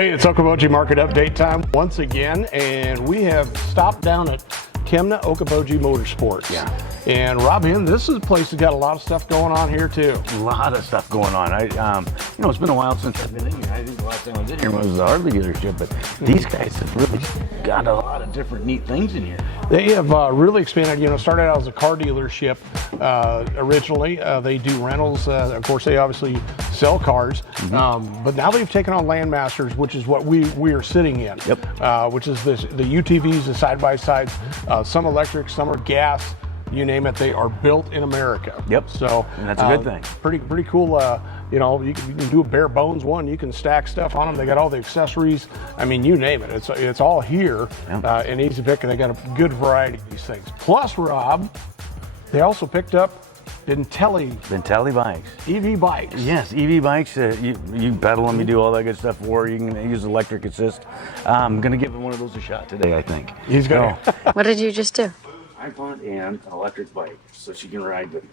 Hey, it's Okoboji Market Update time once again, and we have stopped down at Kemna Okoboji Motorsports. Yeah. And Rob, this is a place that's got a lot of stuff going on here too. A lot of stuff going on. It's been a while since I've been in here. I think the last time I was in here was the Harley dealership, but these guys have really got a lot of different neat things in here. They have really expanded. Started out as a car dealership originally. They do rentals. Of course, they obviously sell cars, but now they've taken on Landmasters, which is what we are sitting in. Yep. Which is the UTVs, the side-by-sides, some electric, some are gas. You name it, they are built in America. Yep. So and that's a good thing. Pretty cool. You can do a bare bones one. You can stack stuff on them. They got all the accessories. I mean, you name it. It's all here, and easy pick. And they got a good variety of these things. Plus, Rob, they also picked up Bentelli bikes. EV bikes. Yes, EV bikes. You pedal them, you do all that good stuff, or you can use electric assist. I'm gonna give one of those a shot today, I think. He's gonna. What did you just do? I bought an electric bike so she can ride with me.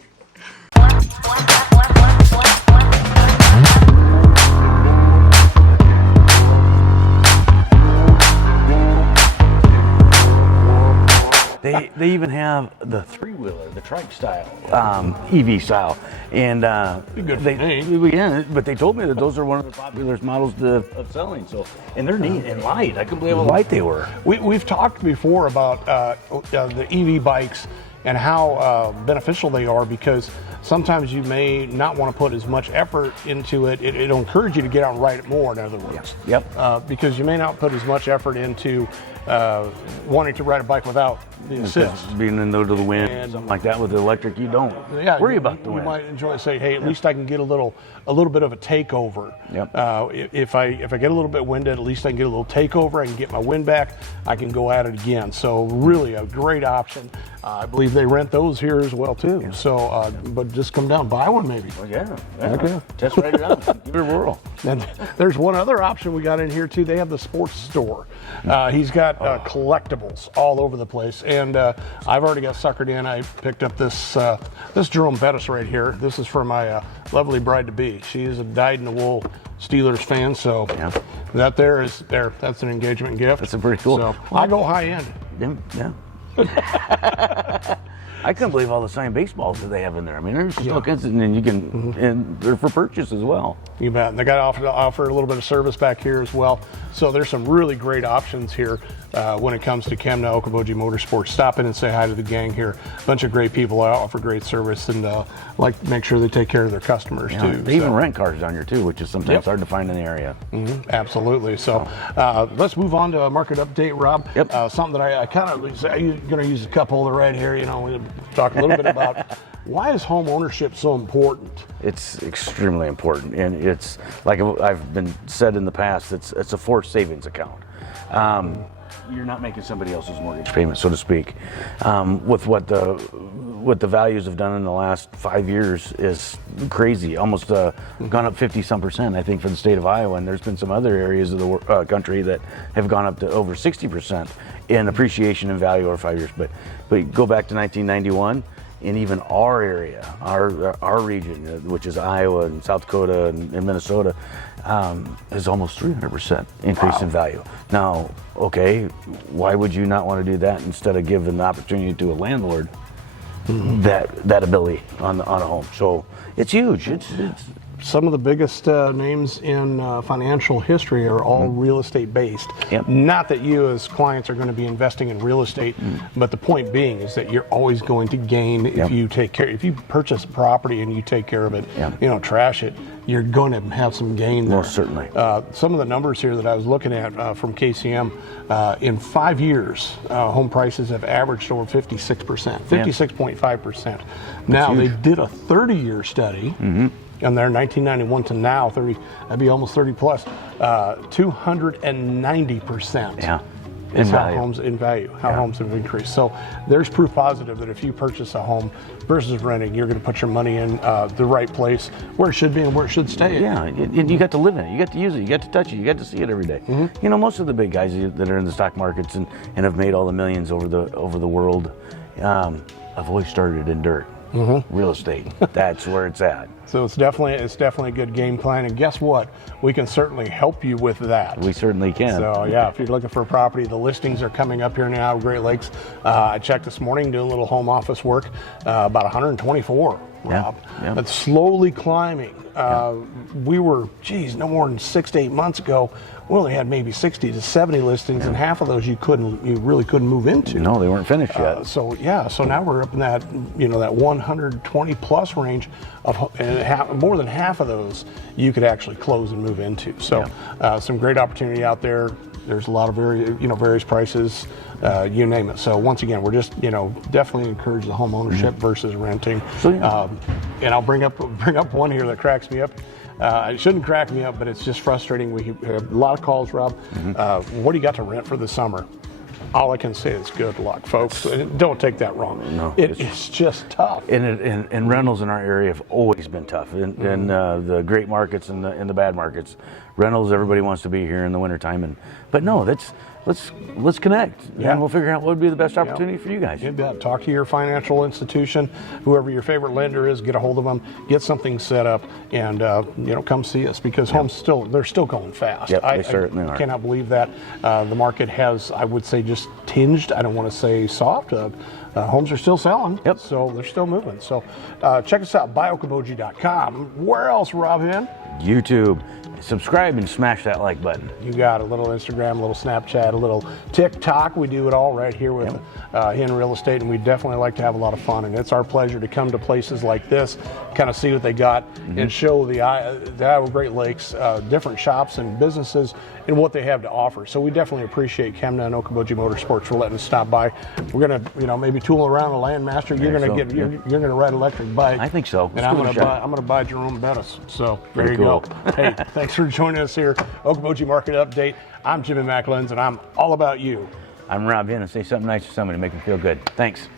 They even have the three-wheeler, the trike style, EV style, and good for me. Yeah, but they told me that those are one of the popular models of selling. So, and they're neat and light. I couldn't believe how light they were. We've talked before about the EV bikes and how beneficial they are, because sometimes you may not want to put as much effort into it. It'll encourage you to get out and ride it more, in other words. Yep. Because you may not put as much effort into wanting to ride a bike without the assist. Being in the wind, and something like that. With the electric, you don't worry about the wind. You might enjoy it, say, hey, at least I can get a little bit of a takeover. Yep. If I get a little bit winded, at least I can get a little takeover. I can get my wind back. I can go at it again. So really a great option. I believe they rent those here as well too. Yeah. So, but just come down, buy one maybe. Oh, yeah. Okay. Test ride it out. Give it a whirl. And there's one other option we got in here too. They have the sports store. He's got collectibles all over the place, and I've already got suckered in. I picked up this Jerome Bettis right here. This is for my lovely bride-to-be. She is a dyed-in-the-wool Steelers fan, so that's an engagement gift. That's a pretty cool. So I go high-end. Yeah. I couldn't believe all the signed baseballs that they have in there. I mean, there's just all kinds of, and you can, and they're for purchase as well. You bet. And they got to offer a little bit of service back here as well. So there's some really great options here when it comes to Kemna Okoboji Motorsports. Stop in and say hi to the gang here. A bunch of great people offer great service, and like to make sure they take care of their customers too. They even rent cars down here too, which is sometimes hard to find in the area. Absolutely. So let's move on to a market update, Rob. Yep. Something that I'm going to use a cup holder right here. We'll talk a little bit about why is home ownership so important? It's extremely important, and it's like I've been said in the past. It's a forced savings account. You're not making somebody else's mortgage payment, so to speak. With what the values have done in the last 5 years is crazy. Almost gone up 50-some%, I think, for the state of Iowa, and there's been some other areas of the country that have gone up to over 60% in appreciation and value over 5 years. But go back to 1991. In even our area, our region, which is Iowa and South Dakota and Minnesota, is almost 300% increase in value. Now, okay, why would you not want to do that instead of giving the opportunity to a landlord that ability on a home? So it's huge. It's some of the biggest names in financial history are all real estate based. Yep. Not that you as clients are going to be investing in real estate, but the point being is that you're always going to gain if you take care. If you purchase a property and you take care of it, trash it, you're going to have some gain there. Most certainly. Some of the numbers here that I was looking at from KCM, in 5 years, home prices have averaged over 56%, 56.5%. Now, they did a 30-year study. And there, 1991 to now, that'd be almost 30 plus, 290%. Yeah. Is how homes in value, homes have increased. So there's proof positive that if you purchase a home versus renting, you're going to put your money in the right place where it should be and where it should stay. Yeah, and you got to live in it, you got to use it, you got to touch it, you got to see it every day. Most of the big guys that are in the stock markets and have made all the millions over the world have always started in dirt. real estate. That's where it's at. So it's definitely a good game plan. And guess what? We can certainly help you with that. We certainly can. So yeah, if you're looking for a property, the listings are coming up here now. Great Lakes. I checked this morning, doing a little home office work. About 124. Rob. Yeah. It's slowly climbing. We were, no more than 6 to 8 months ago, we only had maybe 60 to 70 listings, and half of those you really couldn't move into. No, they weren't finished yet. So now we're up in that, that 120 plus range and more than half of those you could actually close and move into. So some great opportunity out there. There's a lot of various prices, you name it. So once again, we're just definitely encourage the home ownership versus renting. So, and I'll bring up one here that cracks me up. It shouldn't crack me up, but it's just frustrating. We have a lot of calls, Rob. What do you got to rent for the summer? All I can say is good luck, folks. Don't take that wrong. No, it's just tough. And rentals in our area have always been tough. In the great markets and the bad markets, rentals, everybody wants to be here in the wintertime. But no, let's connect, and we'll figure out what would be the best opportunity for you guys. You bet. Talk to your financial institution, whoever your favorite lender is. Get a hold of them, get something set up, and come see us, because homes they're still going fast. Yep, they certainly are. I cannot believe that the market has, I would say, just tinged. I don't want to say soft. Homes are still selling, so they're still moving. So check us out, buyokoboji.com. Where else, Rob Hinn? YouTube. Subscribe and smash that like button. You got a little Instagram, a little Snapchat, a little TikTok. We do it all right here with HINN Real Estate, and we definitely like to have a lot of fun. And it's our pleasure to come to places like this, kind of see what they got, and show the Iowa Great Lakes different shops and businesses and what they have to offer. So we definitely appreciate Kemna and Okoboji Motorsports for letting us stop by. We're gonna, maybe tool around a Landmaster. You're gonna ride an electric bike. I think so. And I'm gonna buy Jerome Bettis. So there you cool. go. Hey, thanks for joining us here, Okoboji Market Update. I'm Jimmy McLenz, and I'm all about you. I'm Rob Hinn, and say something nice to somebody to make them feel good. Thanks.